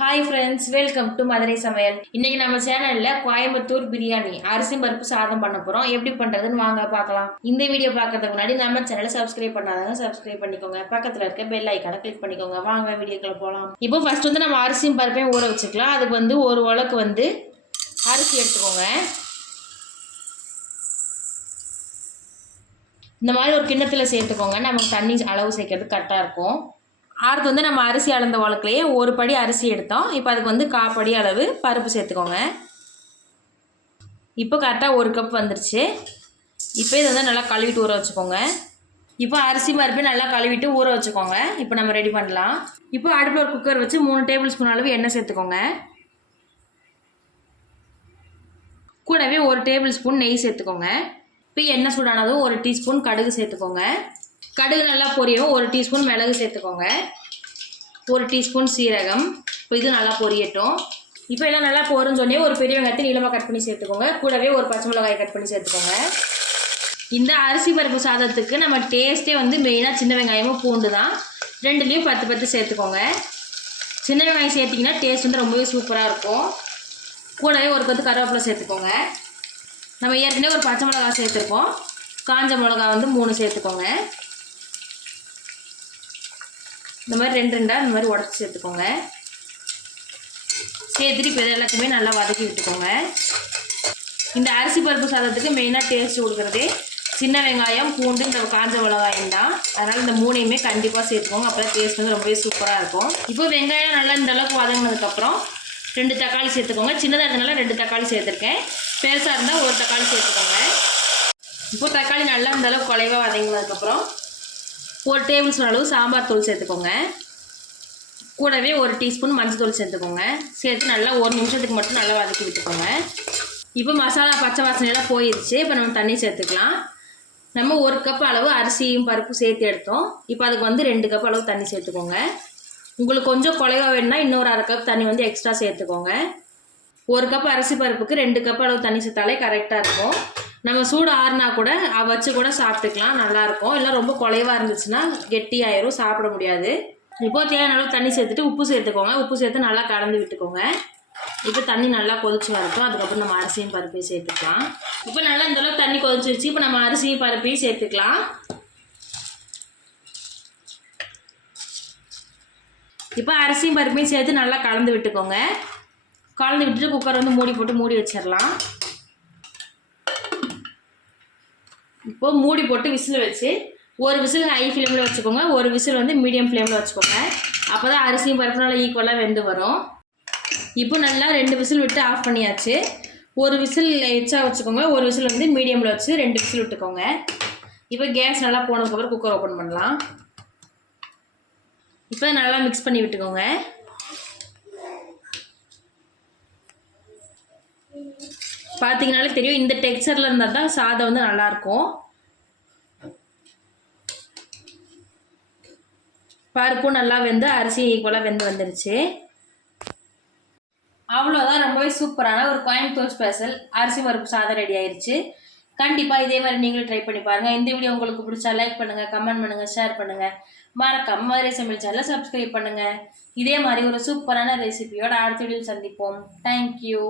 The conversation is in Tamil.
Hi friends welcome to Madurai சமையல் இன்னைக்கு நம்ம சேனல்ல கோயம்புத்தூர் பிரியாணி அரிசி பருப்பு சாதம் பண்ண போறோம். எப்படி பண்றதுன்னு வாங்க பார்க்கலாம். இந்த வீடியோ பார்க்கறதுக்கு முன்னாடி நம்ம சேனலை சப்ஸ்கிரைப் பண்ணாதவங்க சப்ஸ்கிரைப் பண்ணிக்கோங்க. பக்கத்துல இருக்க பெல் ஐக்கான கிளிக் பண்ணிக்கோங்க. வாங்க வீடியோக்குள்ள போகலாம் இப்போ ஃபர்ஸ்ட் வந்து நம்ம அரிசியும் பருப்பையும் ஊற வச்சுக்கலாம். அதுக்கு வந்து ஒரு உலக்கு வந்து அரிசி எடுத்துக்கோங்க. இந்த மாதிரி ஒரு கிண்ணத்தில் சேர்த்துக்கோங்க. நமக்கு தண்ணி அளவு சேர்க்கறது கரெக்டாக இருக்கும். அடுத்து வந்து நம்ம அரிசி அளந்த உலக்குலையே ஒரு படி அரிசி எடுத்தோம். இப்போ அதுக்கு வந்து காப்படி அளவு பருப்பு சேர்த்துக்கோங்க. இப்போ கரெக்டாக ஒரு கப் வந்துருச்சு. இப்போ இதை வந்து நல்லா கழுவிட்டு ஊற வச்சுக்கோங்க. இப்போ அரிசி பருப்பு நல்லா கழுவிட்டு ஊற வச்சுக்கோங்க. இப்போ நம்ம ரெடி பண்ணலாம். இப்போ அடுப்பில் ஒரு குக்கர் வச்சு மூணு டேபிள் ஸ்பூன் அளவு எண்ணெய் சேர்த்துக்கோங்க. கூடவே ஒரு டேபிள் ஸ்பூன் நெய் சேர்த்துக்கோங்க. இப்போ எண்ணெய் சூடானதும் ஒரு டீஸ்பூன் கடுகு சேர்த்துக்கோங்க. கடுகு நல்லா பொரியவும். ஒரு டீஸ்பூன் மிளகு சேர்த்துக்கோங்க. ஒரு டீஸ்பூன் சீரகம். இப்போ இது நல்லா பொரியட்டும். இப்போ எல்லாம் நல்லா பொரிஞ்ச ஒரு பெரிய வெங்காயத்தை நீளமாக கட் பண்ணி சேர்த்துக்கோங்க. கூடவே ஒரு பச்சை மிளகாய் கட் பண்ணி சேர்த்துக்கோங்க. இந்த அரிசி பருப்பு சாதத்துக்கு நம்ம டேஸ்ட்டே வந்து மெயினாக சின்ன வெங்காயமும் பூண்டு தான். ரெண்டுலேயும் பத்து பத்து சேர்த்துக்கோங்க. சின்ன வெங்காயம் சேர்த்திங்கன்னா டேஸ்ட் வந்து ரொம்பவே சூப்பராக இருக்கும். கூடவே ஒரு பத்து கருவேப்பிலை சேர்த்துக்கோங்க. நம்ம ஏற்கனவே ஒரு பச்சை மிளகா சேர்த்துருக்கோம். காஞ்ச மிளகா வந்து மூணு சேர்த்துக்கோங்க. இந்த மாதிரி ரெண்டு ரெண்டாக இந்த மாதிரி உடச்சி சேர்த்துக்கோங்க சேர்த்துட்டு இப்போ எல்லாத்தையுமே நல்லா வதக்கி விட்டுக்கோங்க. இந்த அரிசி பருப்பு சாதத்துக்கு மெயினாக டேஸ்ட் கொடுக்குறதே சின்ன வெங்காயம் பூண்டு இந்த காஞ்ச மிளகாயம் தான். அதனால் இந்த மூணையுமே கண்டிப்பாக சேர்த்துக்கோங்க. அப்போ டேஸ்ட் வந்து ரொம்பவே சூப்பராக இருக்கும். இப்போ வெங்காயம் நல்லா இந்த அளவுக்கு வதங்கினதுக்கப்புறம் ரெண்டு தக்காளி சேர்த்துக்கோங்க. சின்னதாக இருந்தனால ரெண்டு தக்காளி சேர்த்துருக்கேன். பெருசாக இருந்தால் ஒரு தக்காளி சேர்த்துக்கோங்க. இப்போ தக்காளி நல்லா இந்த அளவுக்கு குலைவாக வதங்கினதுக்கப்புறம் ஒரு டேபிள் ஸ்பூன் அளவு சாம்பார் தூள் சேர்த்துக்கோங்க. கூடவே ஒரு டீஸ்பூன் மஞ்சள் தூள் சேர்த்துக்கோங்க. சேர்த்து நல்லா ஒரு நிமிஷத்துக்கு மட்டும் நல்லா வதக்கி விட்டுக்கோங்க. இப்போ மசாலா பச்சை வாசனையெல்லாம் போயிடுச்சு இப்போ நம்ம தண்ணி சேர்த்துக்கலாம். நம்ம ஒரு கப் அளவு அரிசியும் பருப்பும் சேர்த்து எடுத்தோம். இப்போ அதுக்கு வந்து ரெண்டு கப் அளவு தண்ணி சேர்த்துக்கோங்க. உங்களுக்கு கொஞ்சம் குலையாக வேணும்னா இன்னொரு அரை கப் தண்ணி வந்து எக்ஸ்ட்ரா சேர்த்துக்கோங்க. ஒரு கப் அரிசி பருப்புக்கு ரெண்டு கப் அளவு தண்ணி சேர்த்தாலே கரெக்டாக இருக்கும். நம்ம சூடு ஆறுனா கூட வச்சு கூட சாப்பிட்டுக்கலாம் நல்லாயிருக்கும் இல்லை ரொம்ப குலைவாக இருந்துச்சுன்னா கெட்டியாயிரும் சாப்பிட முடியாது. இப்போ தேவையான அளவு தண்ணி சேர்த்துட்டு உப்பு சேர்த்துக்கோங்க. உப்பு சேர்த்து நல்லா கலந்து விட்டுக்கோங்க. இப்போ தண்ணி நல்லா கொதிச்சு வரட்டும். அதுக்கப்புறம் நம்ம அரிசியும் பருப்பையும் சேர்த்துக்கலாம். இப்போ நல்லா இந்தளவு தண்ணி தண்ணி கொதிச்சிருச்சு இப்போ நம்ம அரிசியும் பருப்பையும் சேர்த்துக்கலாம். இப்போ அரிசியும் பருப்பையும் சேர்த்து நல்லா கலந்து விட்டுக்கோங்க. கலந்து விட்டுட்டு குக்கர் வந்து மூடி போட்டு மூடி வச்சிடலாம் இப்போ மூடி போட்டு விசில் வச்சு ஒரு விசில் ஹை ஃப்ளேமில் வச்சுக்கோங்க ஒரு விசில் வந்து மீடியம் ஃப்ளேமில் வச்சுக்கோங்க. அப்போ தான் அரிசியும் பருப்பு நல்லா ஈக்குவலாக வெந்து வரும். இப்போ நல்லா ரெண்டு விசில் விட்டு ஆஃப் பண்ணியாச்சு. ஒரு விசில் எச்சா வச்சுக்கோங்க ஒரு விசில் வந்து மீடியமில் வச்சு ரெண்டு விசில் விட்டுக்கோங்க. இப்போ கேஸ் நல்லா போனதுக்கப்புறம் குக்கர் ஓப்பன் பண்ணலாம். இப்போ நல்லா மிக்ஸ் பண்ணி விட்டுக்கோங்க. பார்த்தீங்கனாலே தெரியும். இந்த டெக்ஸ்சரில் இருந்தால் தான் சாதம் வந்து நல்லாயிருக்கும். பருப்பும் நல்லா வெந்து அரிசி ஈக்குவலாக வெந்து வந்துருச்சு. அவ்வளோதான் ரொம்பவே சூப்பரான ஒரு கோயம்புத்தூர் ஸ்பெஷல் அரிசி பருப்பு சாதம் ரெடி ஆயிடுச்சு கண்டிப்பாக இதே மாதிரி நீங்களும் ட்ரை பண்ணி பாருங்கள் இந்த வீடியோ உங்களுக்கு பிடிச்சா லைக் பண்ணுங்கள் கமெண்ட் பண்ணுங்கள் ஷேர் பண்ணுங்கள் மறக்காம மாதிரி சமையல் சேனலை சப்ஸ்கிரைப் பண்ணுங்கள் இதே மாதிரி ஒரு சூப்பரான ரெசிபியோட அடுத்த வீடியோ சந்திப்போம். தேங்க்யூ